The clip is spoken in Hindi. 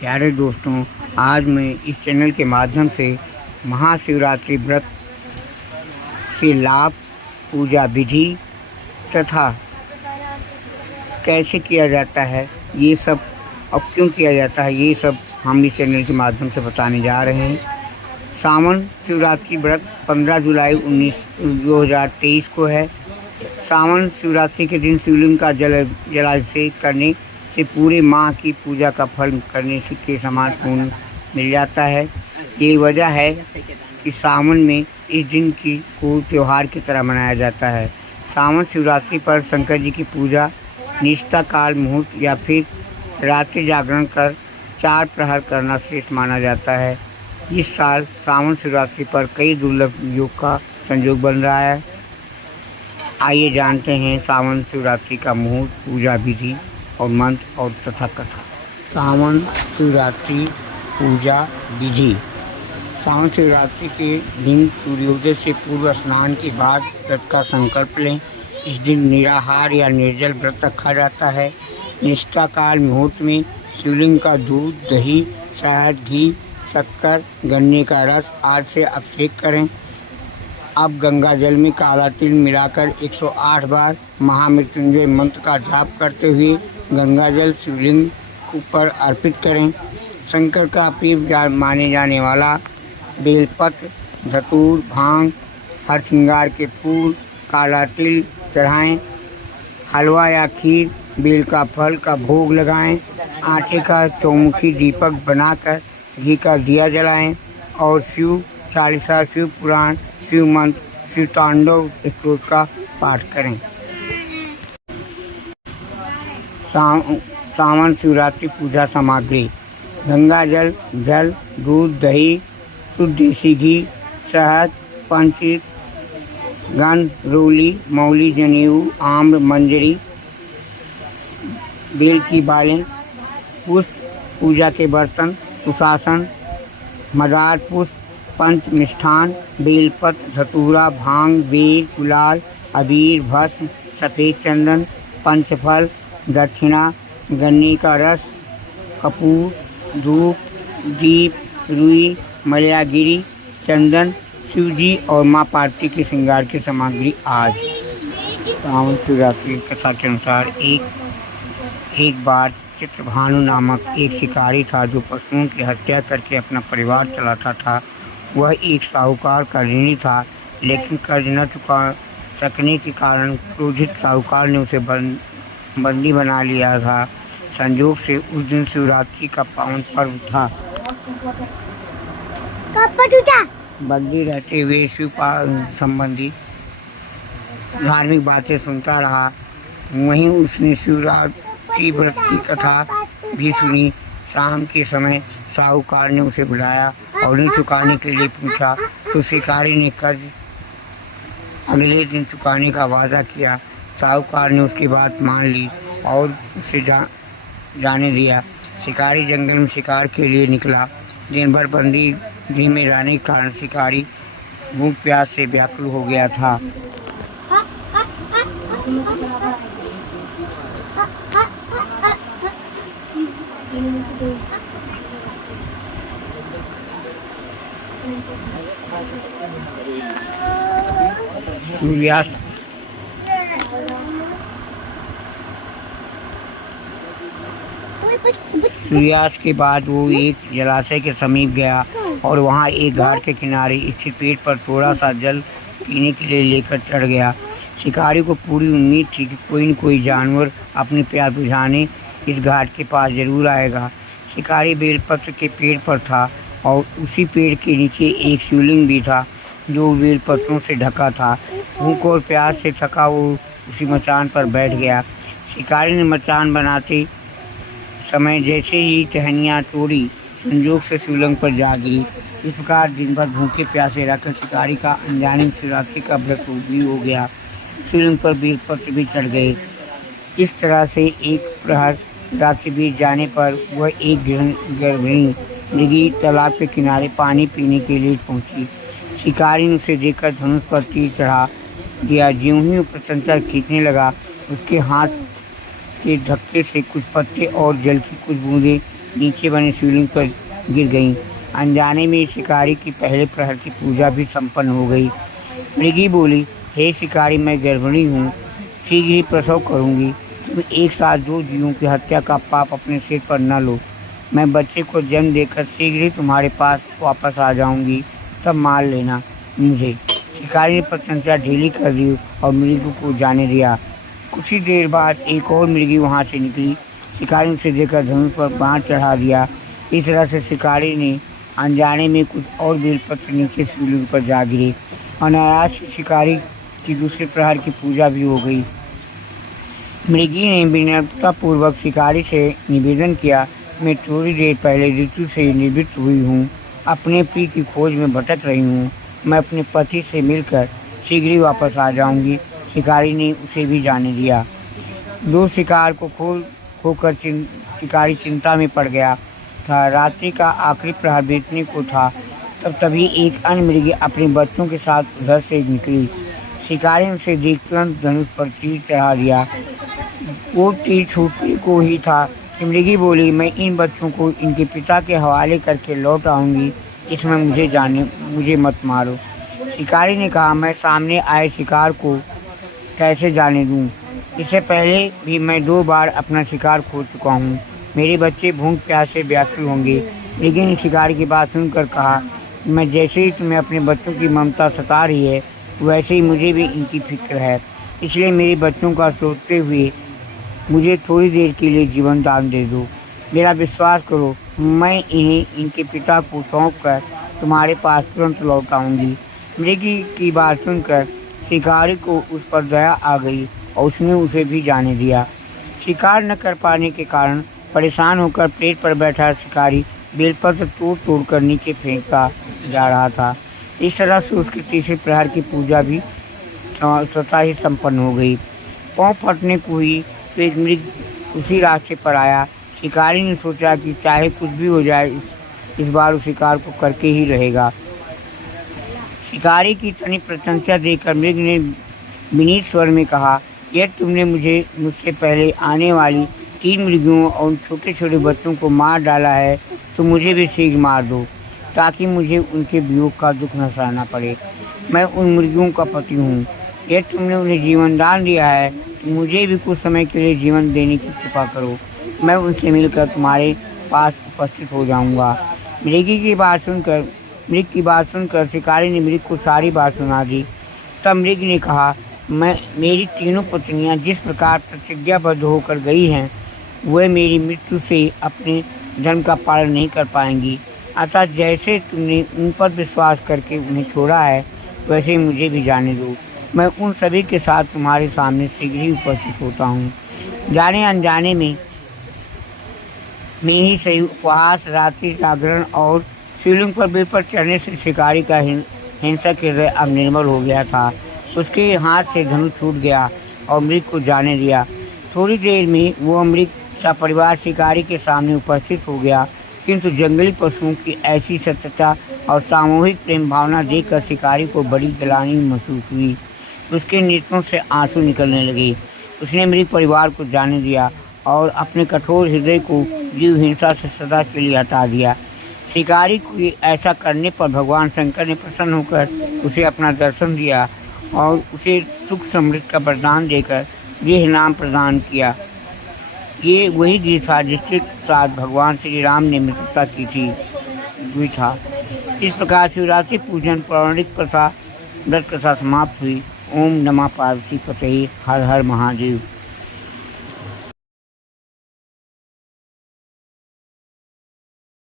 प्यारे दोस्तों, आज मैं इस चैनल के माध्यम से महाशिवरात्रि व्रत से लाभ, पूजा विधि तथा कैसे किया जाता है, ये सब और क्यों किया जाता है, ये सब हम इस चैनल के माध्यम से बताने जा रहे हैं। सावन शिवरात्रि व्रत 15 जुलाई 2023 को है। सावन शिवरात्रि के दिन शिवलिंग का जलाभिषेक करने से पूरे माह की पूजा का फल करने के समान पुण्य मिल जाता है। यही वजह है कि सावन में इस दिन को त्यौहार की तरह मनाया जाता है। सावन शिवरात्रि पर शंकर जी की पूजा निष्ठा काल मुहूर्त या फिर रात्रि जागरण कर 4 प्रहर करना श्रेष्ठ माना जाता है। इस साल सावन शिवरात्रि पर कई दुर्लभ योग का संयोग बन रहा है। आइए जानते हैं सावन शिवरात्रि का मुहूर्त, पूजा विधि और मंत्र और तथा कथा। सावन शिवरात्रि पूजा विधि। सावन शिवरात्रि के दिन सूर्योदय से पूर्व स्नान के बाद व्रत का संकल्प लें। इस दिन निराहार या निर्जल व्रत रखा जाता है। निष्ठा काल मुहूर्त में शिवलिंग का दूध, दही, शहद, घी, शक्कर, गन्ने का रस आदि से अभिषेक करें। अब गंगा जल में काला तिल मिलाकर 108 बार महामृत्युंजय मंत्र का जाप करते हुए गंगा जल शिवलिंग पर अर्पित करें। शंकर का प्रिय माने जाने वाला बेलपत्र, धतूर, भांग, हर श्रृंगार के फूल, काला तिल चढ़ाएं। हलवा या खीर, बेल का फल का भोग लगाएं। आटे का चौमुखी दीपक बनाकर घी का दिया जलाएं और शिव चालीसा, शिव पुराण, शिव मंत्र, शिव तांडव स्तोत्र का पाठ करें। सावन शिवरात्रि पूजा सामग्री। गंगा जल, दूध, दही, शुद्ध देसी घी, शहद, पंचित, गंध, रोली, मौली, जनेऊ, आम्र, मंजरी, बेल की बालें, पुष्प, पूजा के बर्तन, सुशासन, मदार पुष्प, पंच मिष्ठान, बेलपत्र, धतूरा, भांग, बेल, गुलाल, अबीर, भस्म, सफ़ेद चंदन, पंचफल, दक्षिणा, गन्ने का रस, कपूर, धूप, दीप, रुई, मलयागिरी, चंदन, शिवजी और माँ पार्वती के श्रृंगार की सामग्री। आज सावन शिवरात्रि कथा के अनुसार एक बार चित्रभानु नामक एक शिकारी था जो पशुओं की हत्या करके अपना परिवार चलाता था। वह एक साहूकार का ऋणी था, लेकिन कर्ज न चुका सकने के कारण क्रोधित साहूकार ने उसे बंदी बना लिया था। संयोग से उस दिन शिवरात्रि का पावन पर्व था। बंदी रहते हुए शिव संबंधी धार्मिक बातें सुनता रहा। वहीं उसने शिवरात्रि व्रत की कथा भी सुनी। शाम के समय साहूकार ने उसे बुलाया और ऋण चुकाने के लिए पूछा, तो शिकारी ने कर्ज अगले दिन चुकाने का वादा किया। साहूकार ने उसकी बात मान ली और उसे जाने दिया। शिकारी जंगल में शिकार के लिए निकला। दिन भर बंदी गृह में रहने के कारण शिकारी भूख प्यास से व्याकुल हो गया था। सूर्यास्त के बाद वो एक जलाशय के समीप गया और वहाँ एक घाट के किनारे स्थित पेड़ पर थोड़ा सा जल पीने के लिए लेकर चढ़ गया। शिकारी को पूरी उम्मीद थी कि कोई न कोई जानवर अपनी प्यास बुझाने इस घाट के पास जरूर आएगा। शिकारी बेलपत्र के पेड़ पर था और उसी पेड़ के नीचे एक शिवलिंग भी था जो बेलपत्रों से ढका था। भूख और प्यास से थका वो उसी मचान पर बैठ गया। शिकारी ने मचान बनाते समय जैसे ही टहनियाँ तोड़ी, संयोग से शिवलिंग पर जा गिरी। इस प्रकार दिन भर भूखे प्यासे रहकर शिकारी का अनजाने में शिवरात्रि का व्रत भी हो गया। शिवलिंग पर बेलपत्र भी चढ़ गए। इस तरह से एक प्रहर रात्रि बीत जाने पर वह एक गर्भिणी निगी तालाब के किनारे पानी पीने के लिए पहुंची। शिकारी ने उसे देखकर धनुष पर तीर चढ़ा दिया। ज्यों ही वो प्रत्यंतर खींचने लगा, उसके हाथ के धक्के से कुछ पत्ते और जल की कुछ बूंदें नीचे बने शिवलिंग पर गिर गईं। अनजाने में शिकारी की पहले प्रहर की पूजा भी संपन्न हो गई। मृगी बोली, हे शिकारी, मैं गर्भिणी हूँ, शीघ्र ही प्रसव करूँगी। तुम एक साथ दो जीवों की हत्या का पाप अपने सिर पर न लो। मैं बच्चे को जन्म देकर शीघ्र ही तुम्हारे पास वापस आ जाऊँगी, तब मार लेना मुझे। शिकारी ने प्रशंसा ढीली कर दी और मृगी को जाने दिया। कुछ ही देर बाद एक और मृगी वहाँ से निकली। शिकारी ने उसे देखकर धनुष पर बाण चढ़ा दिया। इस तरह से शिकारी ने अनजाने में कुछ और बेलपत्र नीचे शिवलिंग पर जा गिरे। अनायास शिकारी की दूसरे प्रहर की पूजा भी हो गई। मृगी ने विनम्रतापूर्वक शिकारी से निवेदन किया, मैं थोड़ी देर पहले ऋतु से निवृत्त हुई हूँ, अपने प्रिय की खोज में भटक रही हूँ। मैं अपने पति से मिलकर शीघ्र ही वापस आ जाऊँगी। शिकारी ने उसे भी जाने दिया। दो शिकार को खोकर शिकारी चिंता में पड़ गया था। रात्रि का आखिरी प्रहर बीतने को था, तभी एक अन्य मृगी अपने बच्चों के साथ उधर से निकली। शिकारी ने उसे देख तुरंत धनुष पर तीर चढ़ा दिया। वो तीर छूटने को ही था कि मृगी बोली, मैं इन बच्चों को इनके पिता के हवाले करके लौट आऊँगी, इसमें मुझे मत मारो। शिकारी ने कहा, मैं सामने आए शिकार को कैसे जाने दूँ? इससे पहले भी मैं 2 बार अपना शिकार खो चुका हूँ। मेरे बच्चे भूख प्यास से व्याकुल होंगे। मृगी ने शिकारी की बात सुनकर कहा, मैं जैसे ही तुम्हें अपने बच्चों की ममता सता रही है, वैसे ही मुझे भी इनकी फिक्र है। इसलिए मेरे बच्चों का सोचते हुए मुझे थोड़ी देर के लिए जीवन दान दे दो। मेरा विश्वास करो, मैं इन्हें इनके पिता को सौंप कर तुम्हारे पास तुरंत लौट आऊँगी। मृगी की बात सुनकर शिकारी को उस पर दया आ गई और उसने उसे भी जाने दिया। शिकार न कर पाने के कारण परेशान होकर पेड़ पर बैठा शिकारी बेलपत्र तोड़ कर नीचे फेंकता जा रहा था। इस तरह से उसके तीसरे प्रहर की पूजा भी स्वतः ही संपन्न हो गई। पाँव फटने को हुई तो एक मृग उसी रास्ते पर आया। शिकारी ने सोचा कि चाहे कुछ भी हो जाए, इस बार उस शिकार को करके ही रहेगा। शिकारी की तनी प्रशंसा देखकर मृग ने विनीत स्वर में कहा, यदि तुमने मुझसे पहले आने वाली 3 मृगियों और छोटे छोटे बच्चों को मार डाला है, तो मुझे भी शीघ्र मार दो, ताकि मुझे उनके वियोग का दुख न सहना पड़े। मैं उन मुर्गियों का पति हूँ। यदि तुमने उन्हें जीवन दान दिया है, तो मुझे भी कुछ समय के लिए जीवन देने की कृपा करो। मैं उनसे मिलकर तुम्हारे पास उपस्थित हो जाऊँगा। मृग की बात सुनकर शिकारी ने मृग को सारी बात सुना दी। तब मृग ने कहा, मेरी तीनों पत्नियाँ जिस प्रकार प्रतिज्ञाबद्ध होकर गई हैं, वह मेरी मृत्यु से अपने धर्म का पालन नहीं कर पाएंगी। अतः जैसे तुमने उन पर विश्वास करके उन्हें छोड़ा है, वैसे ही मुझे भी जाने दो। मैं उन सभी के साथ तुम्हारे सामने शीघ्र ही उपस्थित होता हूँ। जाने अनजाने में ही सही उपवास, रात्रि जागरण और शिवलिंग पर बेल चढ़ने से शिकारी का हिंसक हृदय अब निर्मल हो गया था। उसके हाथ से धनुष छूट गया और मृग को जाने दिया। थोड़ी देर में वो मृग सपरिवार शिकारी के सामने उपस्थित हो गया, किंतु जंगली पशुओं की ऐसी सत्यता और सामूहिक प्रेम भावना देखकर शिकारी को बड़ी ग्लानि महसूस हुई। उसके नेत्रों से आंसू निकलने लगे। उसने मृग परिवार को जाने दिया और अपने कठोर हृदय को जीव हिंसा से सदा के लिए हटा दिया। शिकारी को ऐसा करने पर भगवान शंकर ने प्रसन्न होकर उसे अपना दर्शन दिया और उसे सुख समृद्धि का वरदान देकर यह नाम प्रदान किया। ये वही गिर था जिसके साथ भगवान श्री राम ने मित्रता की थी था। इस प्रकार शिवरात्रि पूजन पौराणिक प्रथा व्रत कथा समाप्त हुई। ओम नमः पार्वती पतये, हर हर महादेव।